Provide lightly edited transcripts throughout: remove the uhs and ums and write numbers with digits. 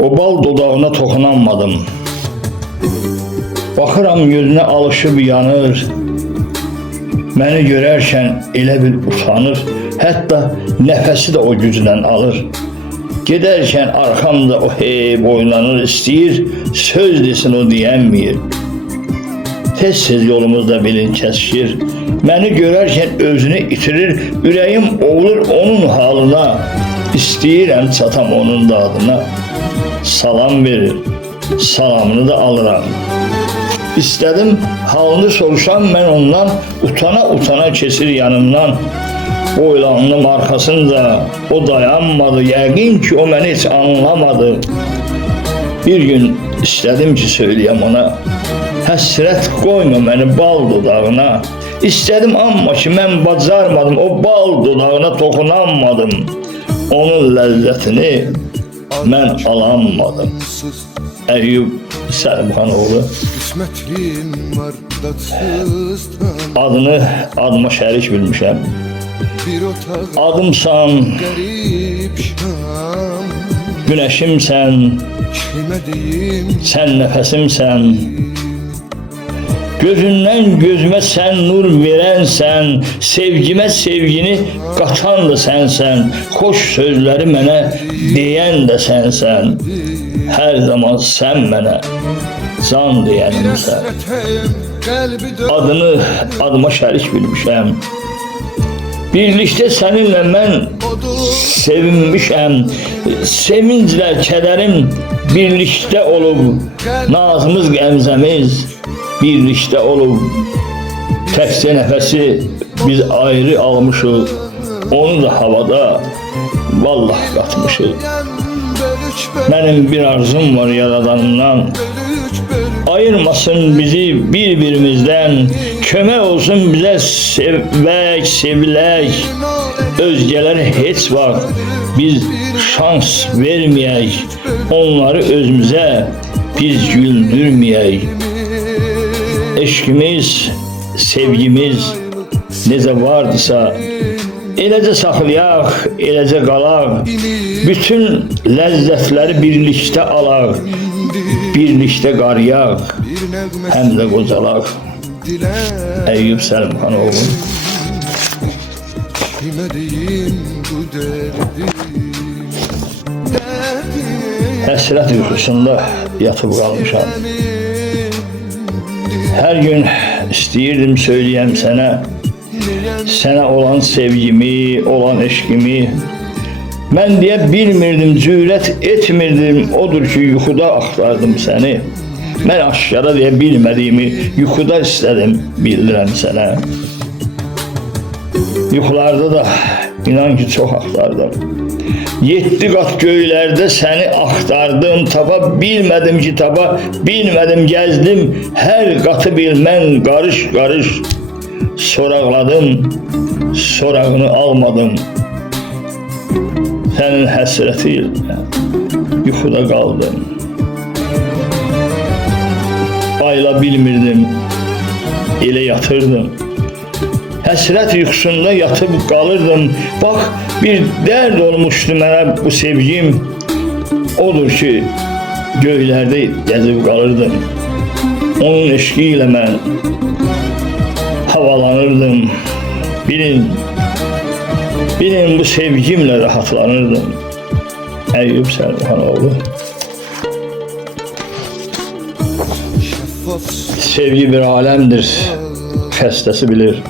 O bal dodağına toxunamadım. Baxıram gözünə alışıb yanır. Məni görərkən elə bir utanır. Hətta nəfəsi də o gücdən alır. Gedərkən arxamda o hey boylanır, istəyir, söz desin o deyənməyir. Tez-tez yolumuzda bilin kəsişir. Məni görərkən özünü itirir, ürəyim olur onun halına. İstəyirəm çatam onun dadına. Salam verir, salamını da alıram. İstədim halını soruşam mən ondan, utana keçir yanımdan. Boylandım arkasında, o dayanmadı, yəqin ki o məni heç anlamadı. Bir gün istədim ki söyləyəm ona, həsrət qoyma məni bal dodağına. İstədim amma ki mən bacarmadım, o bal dodağına toxunamadım. Onun ləzzətini mən alanmadım. Əyyub Səlimxanoğlu. Adını adıma şərik bilmişəm. Adımsan, günəşimsən, sən nəfəsimsən. Gözündən gözümə sən nur verənsən, sevgimə sevgini qatan da sənsən, xoş sözləri mənə deyən də sənsən. Hər zaman sən mənə can deyənimsən. Adını adıma şərik bilmişəm. Birlikdə səninlə mən sevinmişəm. Sevinclə kədərim birlikdə olub, nazımız qəmzəmiz birlikdə olub. Təkcə nəfəsi biz ayrı almışıq, onu da havada vallah qatmışıq. Mənim bir arzum var yaradanımdan, ayırmasın bizi bir-birimizdən, kömək olsun bizə sevək, sevilək. Özgələrə heç vaxt biz şans verməyək, onları özümüzə biz güldürməyək. Eşkimiz, sevgimiz necə vardısa, eləcə saxlayaq, eləcə qalaq. Bütün ləzzətləri birlikdə alaq, birlikdə qarıyaq, həm də qocalaq. Əyyub Səlimxanoğlu. Həsrət yuxusunda yatıb qalmışam. Hər gün istəyirdim söyləyəm sənə olan sevgimi, olan eşkimi. Mən deyə bilmirdim, cürət etmirdim, odur ki yuxuda axtardım səni. Mən aşkara deyə bilmədiyimi yuxuda istədim, bildirəm sənə. Yuxularda da inan ki çox axtardım. 7 qat göylərdə səni axtardım, tapa bilmədim ki tapa bilmədim, gəzdim hər qatı bilmən qarış-qarış. Soraqladım, sorağını almadım. Sənin həsrəti yuxuda qaldım. Ayla bilmirdim, elə yatırdım. Həsrət yuxusunda yatıb qalırdım. Bax, bir dərd olmuşdu mənə bu sevgim. Odur ki, göylərdə gəzib qalırdım. Onun eşqi ilə mən havalanırdım. Bilin bu sevgimlə rahatlanırdım. Əyyub Səlimxanoğlu. Sevgi bir aləmdir, xəstəsi bilir.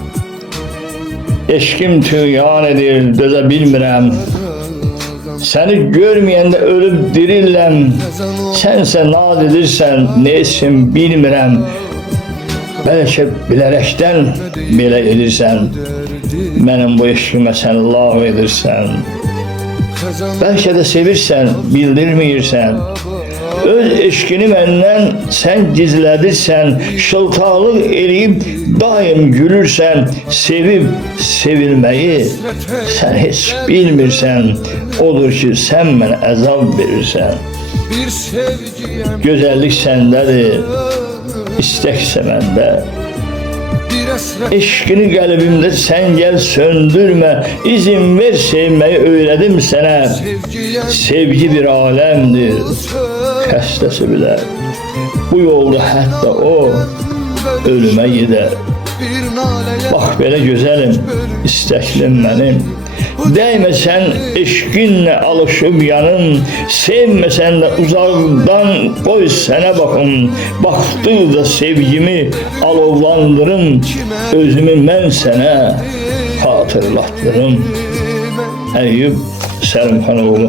Eşkim tüyan edir, dözə bilmirəm. Səni görməyəndə ölüb dirirəm. Sənsə naz edirsən, nə etsin bilmirəm. Bəlkə bilərəkdən belə edirsən. Mənim bu eşkimə sən lağv edirsən. Bəlkə də sevirsən, bildirməyirsən. Öz eşkini məndən sən gizlədirsən, şıltaqlıq eləyib daim gülürsən, sevib sevilməyi sən heç bilmirsən, odur ki sən mənə əzab verirsən. Gözəllik səndədir, istəksə məndə, Eşkini qəlbimdə sən gəl söndürmə, izin ver sevməyi öyrədim sənə. Sevgi bir aləmdir, xəstəsi bilər. Bu yolda hətta o ölümə gedər. Bax belə gözəlim, istəklim mənim. Dəyməsən eşqinlə alışıb yanım, sevməsən də uzaqdan qoy sənə baxım. Baxdıqca sevgimi alovlandırım, özümü mən sənə xatırlatdırım. Əyyub Səlimxanoğlu.